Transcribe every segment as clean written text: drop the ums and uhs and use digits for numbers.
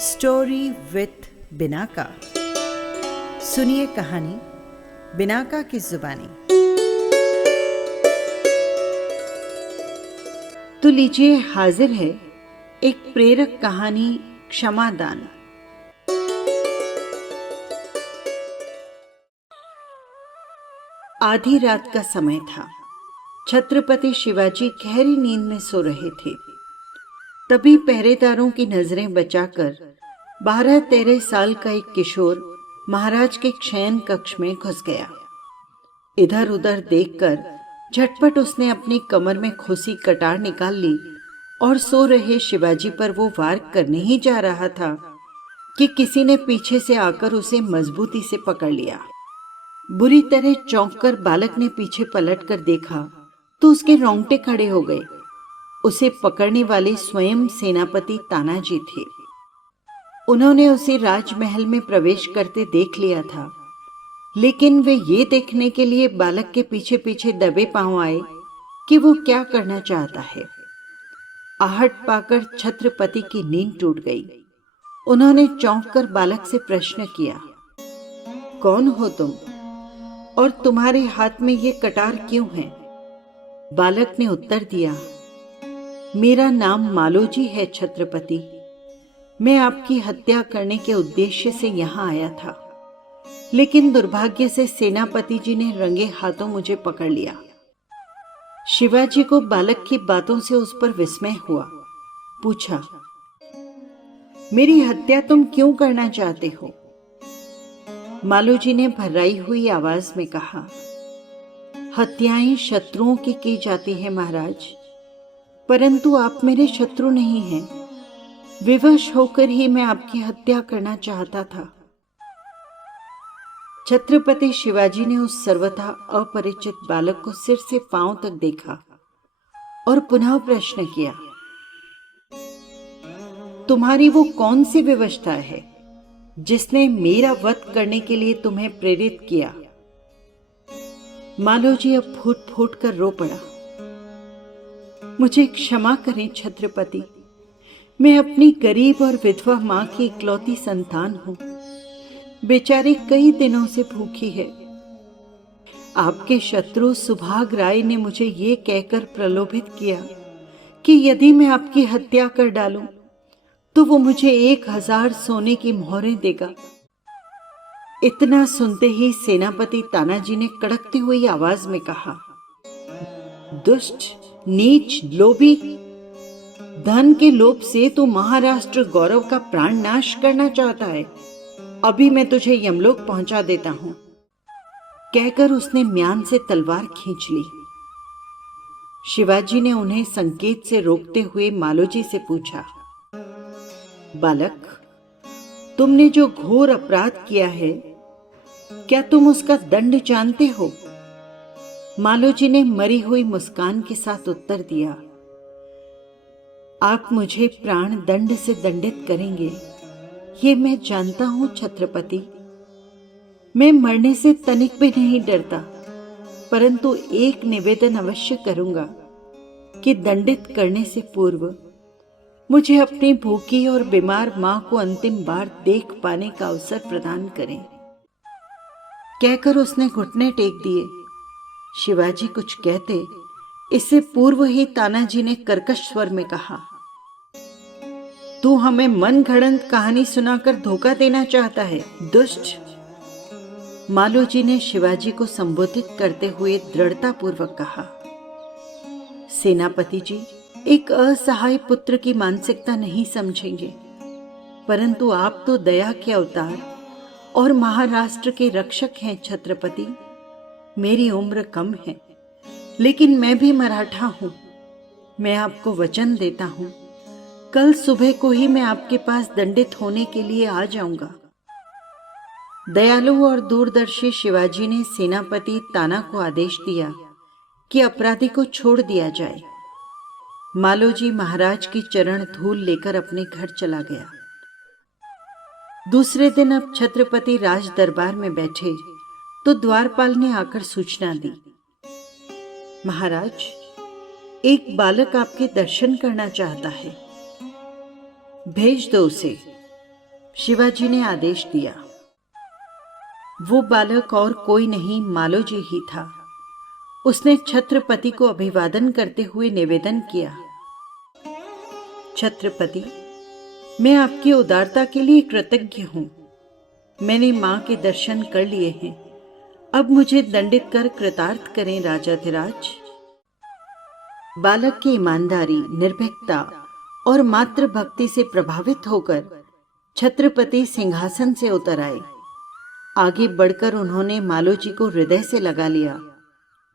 Story with Binaca. सुनिए कहानी Binaca की जुबानी। तो लीजिए, हाजिर है एक प्रेरक कहानी, क्षमादान। आधी रात का समय था। छत्रपति शिवाजी गहरी नींद में सो रहे थे। तभी पहरेदारों की नजरें बचाकर 12-13 साल का एक किशोर महाराज के शयन कक्ष में घुस गया। इधर उधर देखकर झटपट उसने अपनी कमर में खोसी कटार निकाल ली और सो रहे शिवाजी पर वो वार करने ही जा रहा था कि किसी ने पीछे से आकर उसे मजबूती से पकड़ लिया। बुरी तरह चौंककर बालक ने पीछे पलटकर देखा तो उसके रोंगटे खड़े हो गए। उसे पकड़ने वाले स्वयं सेनापति तानाजी थे। उन्होंने उसे राजमहल में प्रवेश करते देख लिया था, लेकिन वे ये देखने के लिए बालक के पीछे पीछे दबे पांव आए कि वो क्या करना चाहता है। आहट पाकर छत्रपति की नींद टूट गई। उन्होंने चौंककर बालक से प्रश्न किया, कौन हो तुम और तुम्हारे हाथ में ये कटार क्यों है? बालक ने उत्तर दिया, मेरा नाम मालोजी है छत्रपति। मैं आपकी हत्या करने के उद्देश्य से यहाँ आया था, लेकिन दुर्भाग्य से सेनापति जी ने रंगे हाथों मुझे पकड़ लिया। शिवाजी को बालक की बातों से उस पर विस्मय हुआ। पूछा, मेरी हत्या तुम क्यों करना चाहते हो? मालोजी ने भर्राई हुई आवाज में कहा, हत्याएं शत्रुओं की जाती है महाराज, परंतु आप मेरे शत्रु नहीं हैं। विवश होकर ही मैं आपकी हत्या करना चाहता था। छत्रपति शिवाजी ने उस सर्वथा अपरिचित बालक को सिर से पांव तक देखा और पुनः प्रश्न किया, तुम्हारी वो कौन सी विवशता है जिसने मेरा वध करने के लिए तुम्हें प्रेरित किया? मालोजी अब फूट फूट कर रो पड़ा। मुझे क्षमा करें छत्रपति, मैं अपनी गरीब और विधवा मां की इकलौती संतान हूं। बेचारी कई दिनों से भूखी है। आपके शत्रु सुभाग राय ने मुझे ये कहकर प्रलोभित किया कि यदि मैं आपकी हत्या कर डालूं तो वो मुझे 1000 सोने की मोहरें देगा। इतना सुनते ही सेनापति तानाजी ने कड़कती हुई आवाज में कहा, दुष्ट, नीच, लोभी, धन के लोभ से तू महाराष्ट्र गौरव का प्राण नाश करना चाहता है। अभी मैं तुझे यमलोक पहुंचा देता हूं। कहकर उसने म्यान से तलवार खींच ली। शिवाजी ने उन्हें संकेत से रोकते हुए मालोजी से पूछा, बालक, तुमने जो घोर अपराध किया है, क्या तुम उसका दंड जानते हो? मालोजी ने मरी हुई मुस्कान के साथ उत्तर दिया, आप मुझे प्राण दंड से दंडित करेंगे, ये मैं जानता हूं छत्रपति। मैं मरने से तनिक भी नहीं डरता, परंतु एक निवेदन अवश्य करूंगा कि दंडित करने से पूर्व मुझे अपनी भूखी और बीमार मां को अंतिम बार देख पाने का अवसर प्रदान करें। कहकर उसने घुटने टेक दिए। शिवाजी कुछ कहते, इससे पूर्व ही तानाजी ने कर्कश स्वर में कहा, तू हमें मन घड़ंत कहानी सुनाकर धोखा देना चाहता है, दुष्ट। मालोजी ने शिवाजी को संबोधित करते हुए दृढ़ता पूर्वक कहा, सेनापति जी एक असहाय पुत्र की मानसिकता नहीं समझेंगे, परंतु आप तो दया के अवतार और महाराष्ट्र के रक्षक हैं छत्रपति। मेरी उम्र कम है, लेकिन मैं भी मराठा हूं। मैं आपको वचन देता हूं, कल सुबह को ही मैं आपके पास दंडित होने के लिए आ जाऊंगा। दयालु और दूरदर्शी शिवाजी ने सेनापति ताना को आदेश दिया कि अपराधी को छोड़ दिया जाए। मालोजी महाराज की चरण धूल लेकर अपने घर चला गया। दूसरे दिन अब छत्रपति राज दरबार में बैठे तो द्वारपाल ने आकर सूचना दी, महाराज, एक बालक आपके दर्शन करना चाहता है, भेज दो उसे। शिवाजी ने आदेश दिया। वो बालक और कोई नहीं, मालोजी ही था। उसने छत्रपति को अभिवादन करते हुए निवेदन किया, छत्रपति, मैं आपकी उदारता के लिए कृतज्ञ हूं। मैंने मां के दर्शन कर लिए हैं, अब मुझे दंडित कर कृतार्थ करें राजाधिराज। बालक की ईमानदारी, निर्भीकता और मातृभक्ति से प्रभावित होकर छत्रपति सिंहासन से उतर आए। आगे बढ़कर उन्होंने मालोजी को हृदय से लगा लिया।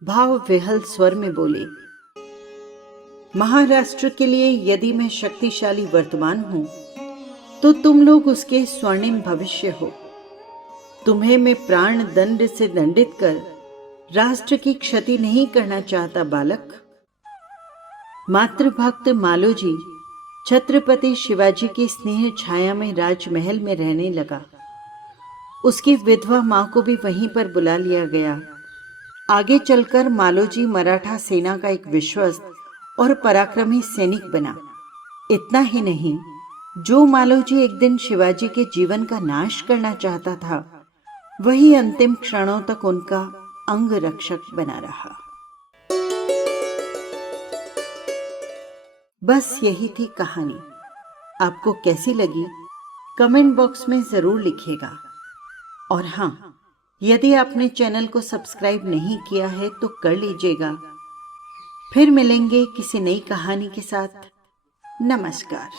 भाव विहल स्वर में बोले, महाराष्ट्र के लिए यदि मैं शक्तिशाली वर्तमान हूं, तो तुम लोग उसके स्वर्णिम भविष्य हो। तुम्हें मैं प्राण दंड से दंडित कर राष्ट्र की क्षति नहीं करना चाहता बालक। मातृभक्त मालोजी छत्रपति शिवाजी की स्नेह छाया में राजमहल में रहने लगा। उसकी विधवा मां को भी वहीं पर बुला लिया गया। आगे चलकर मालोजी मराठा सेना का एक विश्वस्त और पराक्रमी सैनिक बना। इतना ही नहीं, जो मालोजी एक दिन शिवाजी के जीवन का नाश करना चाहता था, वही अंतिम क्षणों तक उनका अंग रक्षक बना रहा। बस यही थी कहानी। आपको कैसी लगी कमेंट बॉक्स में जरूर लिखिएगा। और हाँ, यदि आपने चैनल को सब्सक्राइब नहीं किया है तो कर लीजिएगा। फिर मिलेंगे किसी नई कहानी के साथ। नमस्कार।